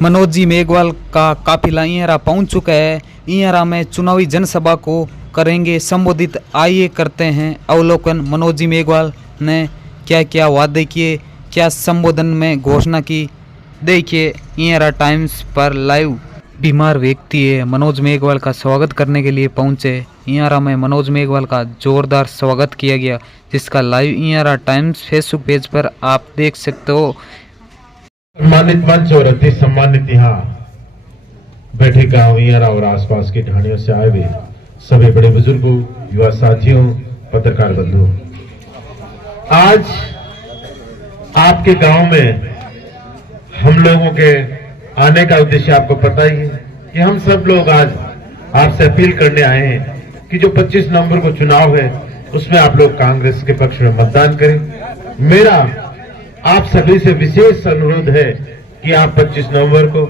मनोज जी मेघवाल का काफिला इयारा पहुंच चुका है। इयारा में चुनावी जनसभा को करेंगे संबोधित। आइए करते हैं अवलोकन। मनोज जी मेघवाल ने क्या क्या वादे किए, क्या संबोधन में घोषणा की, देखिए इयारा टाइम्स पर लाइव। बीमार व्यक्ति है, मनोज मेघवाल का स्वागत करने के लिए पहुंचे। इयारा में मनोज मेघवाल का जोरदार स्वागत किया गया, जिसका लाइव इयारा टाइम्स फेसबुक पेज पर आप देख सकते हो। सम्मानित मंच और अति सम्मानित यहाँ बैठे गांव इयारा और आसपास की ढाणियों से आए हुए सभी बड़े बुजुर्गों, युवा साथियों, पत्रकार बंधुओं, आज आपके गांव में हम लोगों के आने का उद्देश्य आपको पता ही है कि हम सब लोग आज आपसे अपील करने आए हैं कि जो 25 नवंबर को चुनाव है उसमें आप लोग कांग्रेस के पक्ष में मतदान करें। मेरा आप सभी से विशेष अनुरोध है कि आप 25 नवंबर को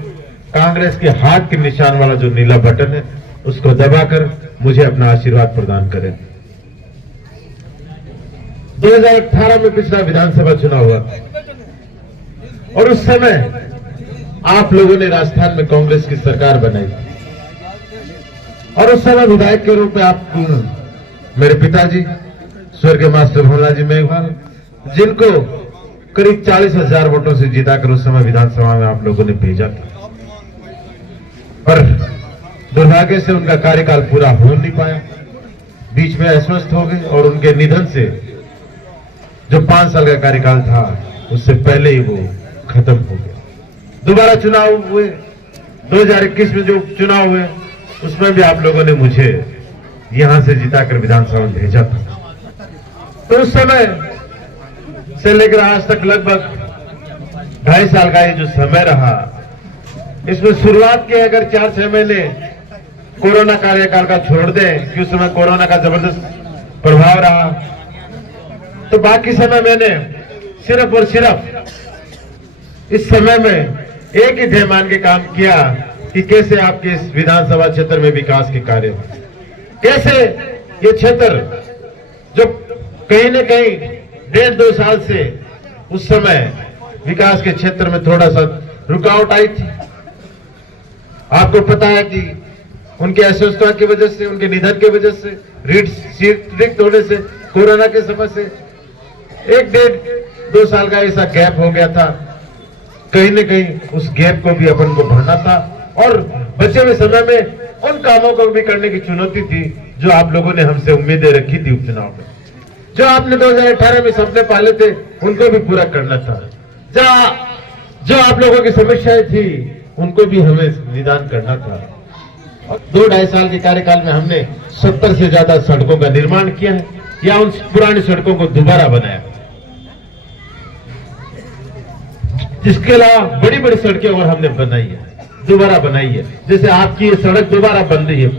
कांग्रेस के हाथ के निशान वाला जो नीला बटन है उसको दबाकर मुझे अपना आशीर्वाद प्रदान करें। 2018 में पिछला विधानसभा चुनाव हुआ और उस समय आप लोगों ने राजस्थान में कांग्रेस की सरकार बनाई और उस समय विधायक के रूप में आप मेरे पिताजी स्वर्गीय मास्टर भंवरलाल जी मेघवाल, जिनको करीब 40,000 वोटों से जीताकर उस समय विधानसभा में आप लोगों ने भेजा था, पर दुर्भाग्य से उनका कार्यकाल पूरा हो नहीं पाया, बीच में अस्वस्थ हो गए और उनके निधन से जो 5 साल का कार्यकाल था उससे पहले ही वो खत्म हो गया। दोबारा चुनाव हुए, 2021 में जो चुनाव हुए उसमें भी आप लोगों ने मुझे यहां से जिताकर विधानसभा में भेजा था। तो उस समय से लेकर आज तक लगभग 2.5 साल का ये जो समय रहा, इसमें शुरुआत की अगर 4-6 महीने कोरोना कार्यकाल का छोड़ दें कि उस समय कोरोना का जबरदस्त प्रभाव रहा, तो बाकी समय मैंने सिर्फ और सिर्फ इस समय में एक ही ध्येय मान के काम किया कि कैसे आपके इस विधानसभा क्षेत्र में विकास के कार्य हो, कैसे ये क्षेत्र जो कहीं न कहीं 1.5-2 साल से उस समय विकास के क्षेत्र में थोड़ा सा रुकावट आई थी। आपको पता है कि उनके अस्वस्थता की वजह से, उनके निधन की वजह से, सीट रिक्त होने से, कोरोना के समय से 1-1.5-2 साल का ऐसा गैप हो गया था। कहीं न कहीं उस गैप को भी अपन को भरना था और बचे हुए समय में उन कामों को भी करने की चुनौती थी जो आप लोगों ने हमसे उम्मीदें रखी थी उपचुनाव में। जो आपने 2018 में सपने पाले थे उनको भी पूरा करना था। जो आप लोगों की समस्याएं थी उनको भी हमें निदान करना था। 2-2.5 साल के कार्यकाल में हमने 70 से ज्यादा सड़कों का निर्माण किया है या उन पुरानी सड़कों को दोबारा बनाया, जिसके अलावा बड़ी बड़ी सड़कें और हमने बनाई है, दोबारा बनाई है। जैसे आपकी ये सड़क दोबारा बन रही है,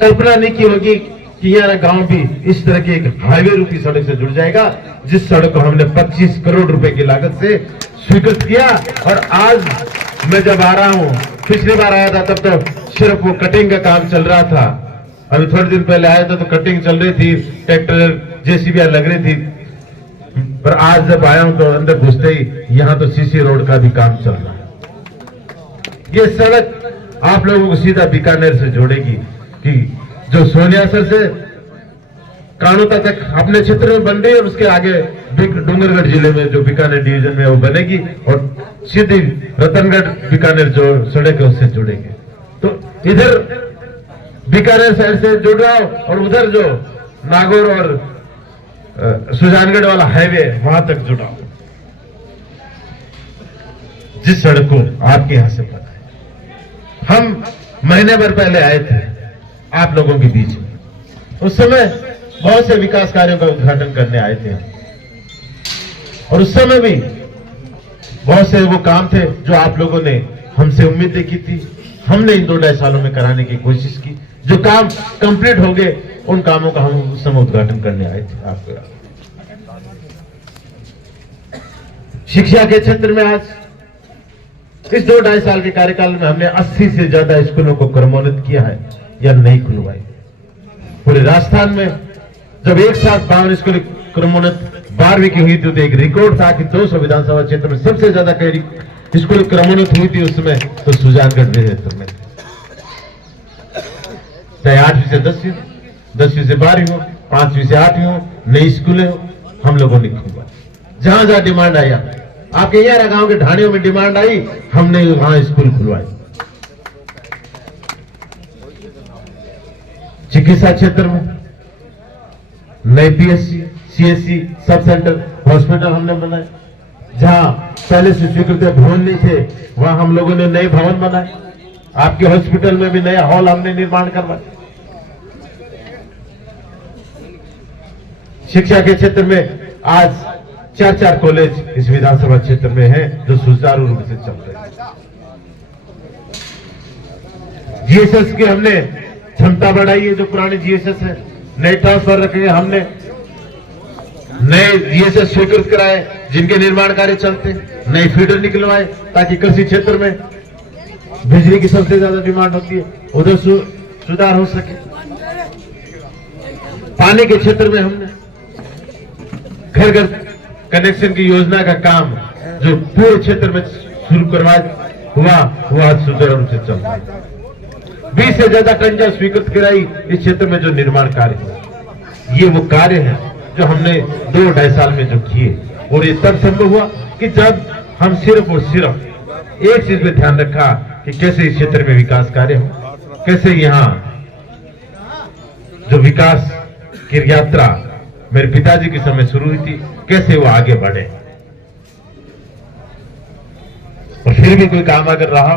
कल्पना नहीं की होगी कि यह गांव भी इस तरह की एक हाईवे रूपी सड़क से जुड़ जाएगा, जिस सड़क को हमने 25 करोड़ रुपए की लागत से स्वीकृत किया। और आज मैं जब आ रहा हूं, पिछली बार आया था तब तो सिर्फ वो कटिंग का काम चल रहा था, अभी थोड़े दिन पहले आया था तो कटिंग चल रही थी, ट्रैक्टर जेसीबी लग रही थी, पर आज जब आया हूं तो अंदर घुसते ही यहां तो सीसी रोड का भी काम चल रहा है। ये सड़क आप लोगों को सीधा बीकानेर से जोड़ेगी कि जो सोनियासर से कानोता तक अपने क्षेत्र में बन रही है, उसके आगे डूंगरगढ़ जिले में जो बीकानेर डिवीजन में वो बनेगी और सीधी रतनगढ़ बीकानेर जो सड़क है उससे जुड़ेंगे। तो इधर बीकानेर साइड से जुड़ रहा हो और उधर जो नागौर और सुजानगढ़ वाला हाईवे वहां तक जुड़ा हो। जिस सड़क को आपके यहां से पता है, हम महीने भर पहले आए थे आप लोगों के बीच में, उस समय बहुत से विकास कार्यों का उद्घाटन करने आए थे और उस समय भी बहुत से वो काम थे जो आप लोगों ने हमसे उम्मीदें की थी, हमने इन 2-2.5 सालों में कराने की कोशिश की। जो काम कंप्लीट हो गए उन कामों का हम उस समय उद्घाटन करने आए थे। आपको शिक्षा के क्षेत्र में आज इस 2-2.5 साल के कार्यकाल में हमने 80 से ज्यादा स्कूलों को क्रमोन्नत किया है या नहीं खुलवाई। पूरे राजस्थान में जब एक साथ 52 स्कूल क्रमोन्नत 12वीं की हुई थी तो एक रिकॉर्ड था कि 200 विधानसभा क्षेत्र में सबसे ज्यादा स्कूल क्रमोन्नत हुई थी उस समय तो सुजानगढ़ क्षेत्र में, चाहे 8वीं से 10वीं, 10वीं से 12वीं हो, 5वीं से 8वीं हो, नई स्कूलें हो, हम लोगों ने खुलवाई। जहां जहां डिमांड आई, आपके यहाँ गांव के ढाणियों में डिमांड आई, हमने वहां स्कूल खुलवाए। चिकित्सा क्षेत्र में नए PSC, CSC, sub centre, hospital हमने बनाए। जहां पहले से स्वीकृत भवन नहीं थे, वहां हम लोगों ने नए भवन बनाए। आपके हॉस्पिटल में भी नया हॉल हमने निर्माण करवाए। शिक्षा के क्षेत्र में आज 4 कॉलेज इस विधानसभा क्षेत्र में हैं जो सुचारू रूप से चल रहे हैं। जीएसएस की हमने क्षमता बढ़ाई है, जो पुराने जीएसएस है नए ट्रांसफर रखे हैं, हमने नए जीएसएस स्वीकृत कराए जिनके निर्माण कार्य चलते, नए फीडर निकलवाए ताकि कृषि क्षेत्र में बिजली की सबसे ज्यादा डिमांड होती है, उधर सुधार हो सके। पानी के क्षेत्र में हमने घर घर कनेक्शन की योजना का काम जो पूरे क्षेत्र में शुरू करवा हुआ आज सुचारू रूप से चल रहा है। 20 से ज्यादा टंकियां स्वीकृत कराई इस क्षेत्र में जो निर्माण कार्य है। ये वो कार्य है जो हमने 2-2.5 साल में जो किए, और ये तब संभव हुआ कि जब हम सिर्फ और सिर्फ एक चीज पे ध्यान रखा कि कैसे इस क्षेत्र में विकास कार्य हो, कैसे यहाँ जो विकास की यात्रा मेरे पिताजी के समय शुरू हुई थी, कैसे वो आगे बढ़े। और फिर भी कोई काम अगर रहा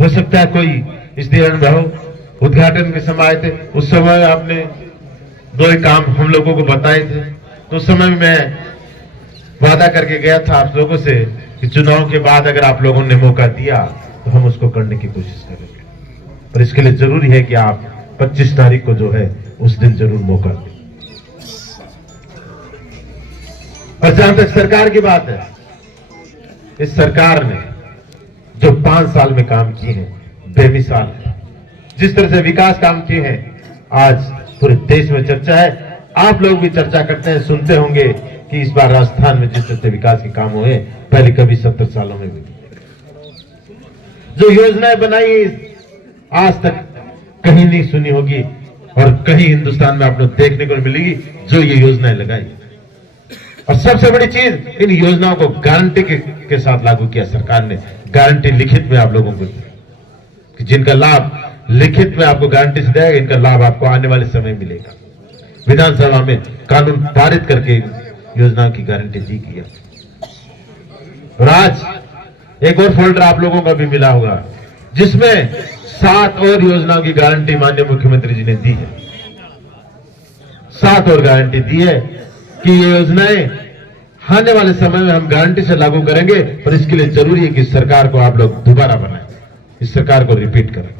हो सकता है कोई इस दिन में हो, उद्घाटन के समय आए थे, उस समय आपने 2 काम हम लोगों को बताए थे, तो उस समय मैं वादा करके गया था आप लोगों से कि चुनाव के बाद अगर आप लोगों ने मौका दिया तो हम उसको करने की कोशिश करेंगे। पर इसके लिए जरूरी है कि आप 25 तारीख को जो है उस दिन जरूर मौका दें। और जहां तक सरकार की बात है, इस सरकार ने जो 5 साल में काम किए हैं बेमिसाल है। जिस तरह से विकास काम किए हैं आज पूरे देश में चर्चा है। आप लोग भी चर्चा करते हैं, सुनते होंगे कि इस बार राजस्थान में जिस तरह से विकास के काम हुए पहले कभी 70 सालों में भी जो योजनाएं बनाई आज तक कहीं नहीं सुनी होगी, और कहीं हिंदुस्तान में आप लोग देखने को मिलेगी जो ये योजनाएं लगाई। और सबसे बड़ी चीज, इन योजनाओं को गारंटी के साथ लागू किया सरकार ने। गारंटी लिखित में आप लोगों को कि जिनका लाभ लिखित में आपको गारंटी से देगा, इनका लाभ आपको आने वाले समय मिलेगा। विधानसभा में कानून पारित करके योजनाओं की गारंटी दी गई। और आज एक और फोल्डर आप लोगों का भी मिला होगा जिसमें 7 और योजनाओं की गारंटी माननीय मुख्यमंत्री जी ने दी है। 7 और गारंटी दी है कि ये योजनाएं आने वाले समय में हम गारंटी से लागू करेंगे, पर इसके लिए जरूरी है कि सरकार को आप लोग दोबारा बनाएं, इस सरकार को रिपीट करें।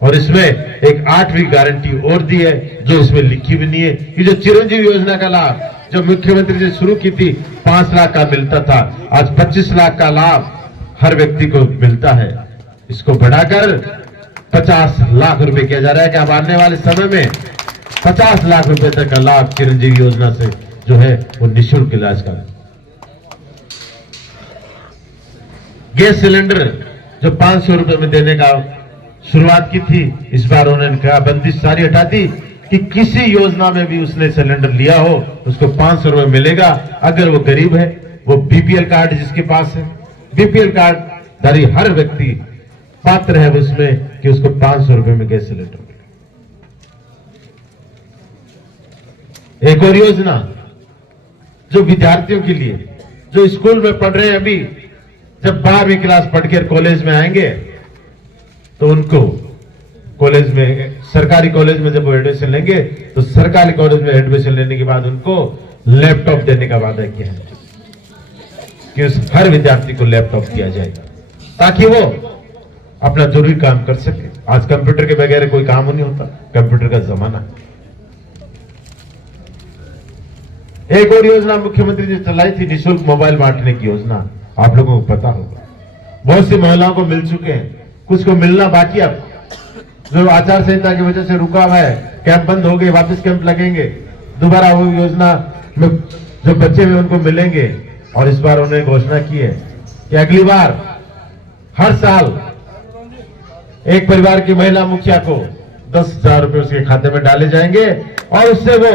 और इसमें एक 8वीं गारंटी और दी है जो इसमें लिखी भी नहीं है कि जो चिरंजीवी योजना का लाभ जो मुख्यमंत्री ने शुरू की थी 5 लाख का मिलता था, आज 25 लाख का लाभ हर व्यक्ति को मिलता है। इसको बढ़ाकर 50 लाख रुपए किया जा रहा है कि अब आने वाले समय में 50 लाख रुपए तक का लाभ चिरंजीवी योजना से जो है वो निःशुल्क इलाज का। गैस सिलेंडर जो 500 रुपए में देने का शुरुआत की थी, इस बार उन्होंने कहा बंदिश सारी हटा दी कि किसी योजना में भी उसने सिलेंडर लिया हो उसको 500 रुपए मिलेगा। अगर वो गरीब है, वो बीपीएल कार्ड जिसके पास है, बीपीएल कार्ड धारी हर व्यक्ति पात्र है उसमें कि उसको 500 रुपए में गैस सिलेंडर मिले। एक और योजना जो विद्यार्थियों के लिए जो स्कूल में पढ़ रहे हैं, अभी जब 12वीं क्लास पढ़कर कॉलेज में आएंगे तो उनको कॉलेज में, सरकारी कॉलेज में जब वो एडमिशन लेंगे तो सरकारी कॉलेज में एडमिशन लेने के बाद उनको लैपटॉप देने का वादा किया है कि उस हर विद्यार्थी को लैपटॉप दिया जाएगा ताकि वो अपना जरूरी काम कर सके। आज कंप्यूटर के बगैर कोई काम नहीं होता, कंप्यूटर का जमाना है। एक और योजना मुख्यमंत्री जी चलाई थी, निःशुल्क मोबाइल बांटने की योजना, आप लोगों को पता होगा। बहुत सी महिलाओं को मिल चुके हैं, कुछ को मिलना बाकी। अब जो आचार संहिता की वजह से रुका हुआ है, कैंप बंद हो गए, वापस कैंप लगेंगे, दोबारा वो योजना में जो बच्चे हुए उनको मिलेंगे। और इस बार उन्होंने घोषणा की है कि अगली बार हर साल एक परिवार की महिला मुखिया को 10,000 रुपए उसके खाते में डाले जाएंगे और उससे वो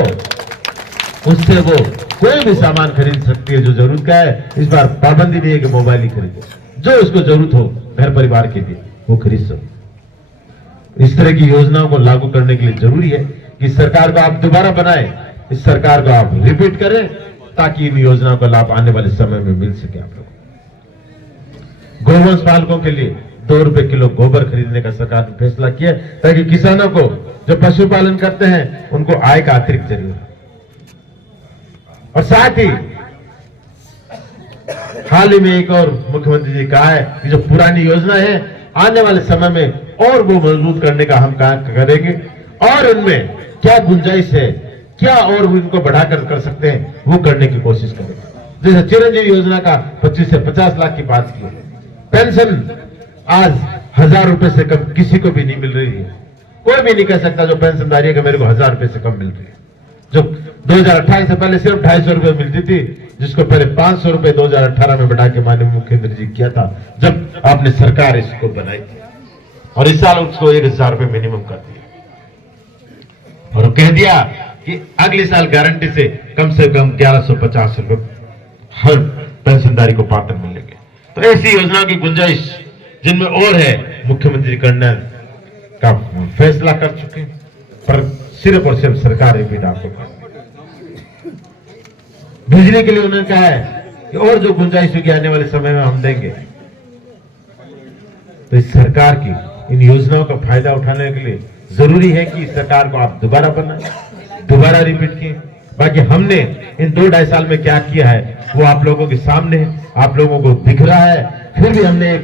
कोई भी सामान खरीद सकती है जो जरूरत का है। इस बार पाबंदी नहीं है कि मोबाइल ही खरीदे, जो उसको जरूरत हो घर परिवार के लिए वो खरीद सके। इस तरह की योजनाओं को लागू करने के लिए जरूरी है कि सरकार को आप दोबारा बनाए, इस सरकार को आप रिपीट करें ताकि इन योजनाओं का लाभ आने वाले समय में मिल सके। आप लोग गोवंश पालकों के लिए 2 रुपए किलो गोबर खरीदने का सरकार ने फैसला किया ताकि किसानों को जो पशुपालन करते हैं उनको आय का अतिरिक्त जरिया। और साथ ही हाल ही में एक और मुख्यमंत्री जी कहा है कि जो पुरानी योजना है आने वाले समय में और वो मजबूत करने का हम काम करेंगे और उनमें क्या गुंजाइश है, क्या और इनको बढ़ाकर कर सकते हैं वो करने की कोशिश करेंगे। जैसे चिरंजीवी योजना का 25 से 50 लाख की बात की, पेंशन आज 1,000 रुपए से कम किसी को भी नहीं मिल रही है। कोई भी नहीं कह सकता जो पेंशनधारी है कि मेरे को 1,000 रुपए से कम मिल रही है। जो 2028 से पहले सिर्फ 250 रुपए मिलती थी, जिसको पहले 500 रुपए 2018 में बढ़ा के माननीय मुख्यमंत्री जी किया था जब आपने सरकार इसको बनाई थी, और इस साल उसको 1,000 रुपए मिनिमम कर दिया और कह दिया कि अगले साल गारंटी से कम 1150 रुपए हर पेंशनधारी को पात्र मिलेंगे। तो ऐसी योजनाओं की गुंजाइश जिनमें और है मुख्यमंत्री करने का फैसला कर चुके, पर सिर्फ और सिर्फ सरकार रिपीट आपको भेजने के लिए उन्होंने कहा है कि और जो गुंजाइश होगी आने वाले समय में हम देंगे। तो इस सरकार की इन योजनाओं का फायदा उठाने के लिए जरूरी है कि इस सरकार को आप दोबारा बनाए, दोबारा रिपीट किए। बाकी हमने इन 2-2.5 साल में क्या किया है वो आप लोगों के सामने है, आप लोगों को दिख रहा है। फिर भी हमने एक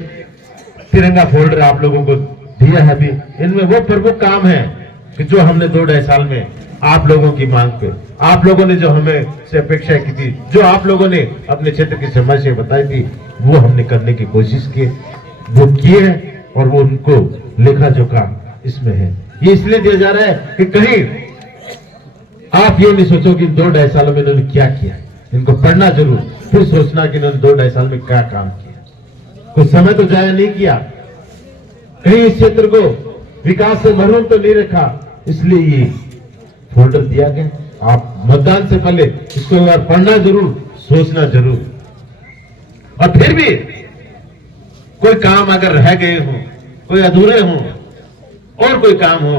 तिरंगा फोल्डर आप लोगों को दिया है भी, इनमें वो प्रमुख काम है कि जो हमने 2-2.5 साल में आप लोगों की मांग पे, आप लोगों ने जो हमें से अपेक्षा की थी, जो आप लोगों ने अपने क्षेत्र की समस्या बताई थी, वो हमने करने की कोशिश की, वो किए हैं और वो उनको लेखा जोखा इसमें है। ये इसलिए दिया जा रहा है कि कहीं आप ये नहीं सोचो कि 2-2.5 सालों में इन्होंने क्या किया। इनको पढ़ना जरूर, फिर सोचना कि इन्होंने 2-2.5 साल में क्या काम किया। कुछ समय तो जाया नहीं किया, कहीं इस क्षेत्र को विकास से महरूम तो नहीं रखा, इसलिए ये फोल्डर दिया गया। आप मतदान से पहले इसको एक बार पढ़ना जरूर, सोचना जरूर। और फिर भी कोई काम अगर रह गए हो, कोई अधूरे हो और कोई काम हो,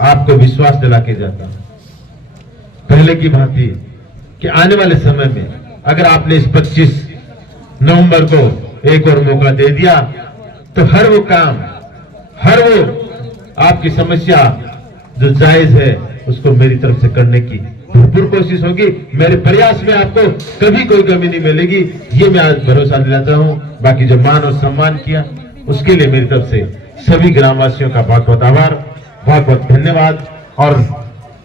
आपको विश्वास दिला के जाता हूं पहले की भांति कि आने वाले समय में अगर आपने इस 25 नवंबर को एक और मौका दे दिया तो हर वो काम, हर वो आपकी समस्या जो जायज है उसको मेरी तरफ से करने की भरपूर कोशिश होगी। मेरे प्रयास में आपको कभी कोई कमी नहीं मिलेगी, ये मैं आज भरोसा दिलाता हूं। बाकी जो मान और सम्मान किया उसके लिए मेरी तरफ से सभी ग्रामवासियों का बहुत बहुत आभार, बहुत बहुत धन्यवाद। और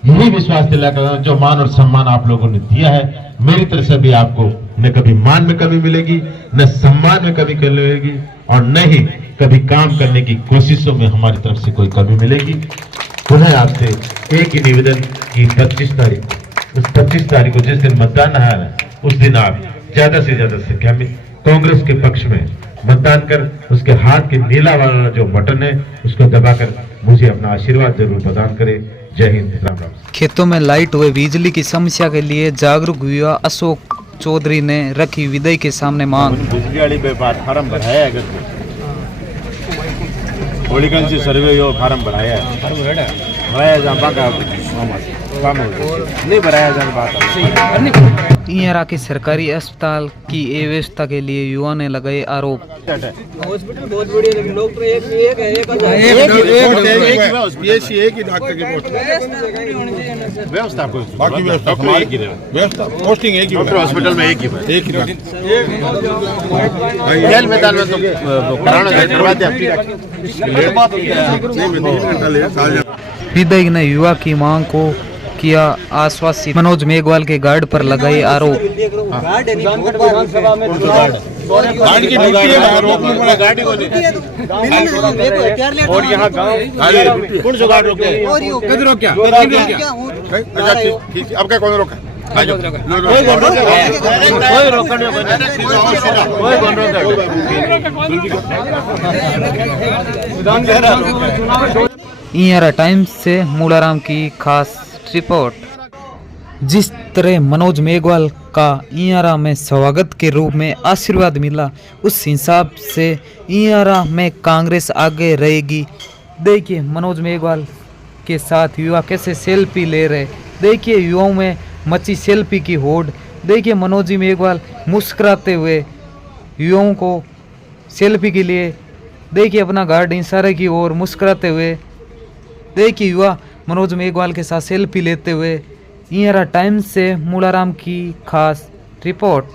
यही विश्वास दिलाकर जो मान और सम्मान आप लोगों ने दिया है, मेरी तरफ से भी आपको न कभी मान में कमी मिलेगी, न सम्मान में कमी मिलेगी, और न ही कभी काम करने की कोशिशों में हमारी तरफ से कोई कमी मिलेगी। पुनः आपसे एक ही निवेदन कि 25 तारीख, उस 25 तारीख को जिस दिन मतदान है उस दिन आप ज्यादा से ज्यादा संख्या में कांग्रेस के पक्ष में मतदान कर उसके हाथ के नीला वाला जो बटन है उसको दबाकर मुझे अपना आशीर्वाद जरूर प्रदान करें। जय हिंद, राम राम। खेतों में लाइट व बिजली की समस्या के लिए जागरूक युवा अशोक चौधरी ने रखी विदय के सामने मांग। बिजली वाली बात फार्म भराया है, अगर होलीगंज से सर्वे यो फार्म भराया है, भराया जापा का काम नहीं भराया जाने बात। इयरा के सरकारी अस्पताल की अव्यवस्था के लिए युवा ने लगाए आरोप। हॉस्पिटल बहुत बढ़िया, लेकिन लोग तो एक है एक ही डॉक्टर की व्यवस्था बाकी व्यवस्था पोस्टिंग एक ही हॉस्पिटल में एक ही खेल मैदान में तो कराना करवाते विधायक ने युवा की मांग को किया आश्वासित। मनोज मेघवाल के गार्ड पर लगाए आरोप। और यहाँ गाँव अब क्या कौन रोका? इंयरा टाइम्स से मूलाराम की खास रिपोर्ट। जिस तरह मनोज मेघवाल का इंयरा में स्वागत के रूप में आशीर्वाद मिला, उस हिसाब से इंयरा में कांग्रेस आगे रहेगी। देखिए मनोज मेघवाल के साथ युवा कैसे सेल्फी ले रहे, देखिए युवाओं में मची सेल्फी की होड़। देखिए मनोज जी मेघवाल मुस्कुराते हुए युवाओं को सेल्फी के लिए देखिए अपना गार्ड इशारे की ओर मुस्कुराते हुए देखिए युवा मनोज मेघवाल के साथ सेल्फी लेते हुए। इंयरा टाइम्स से मूलाराम की खास रिपोर्ट।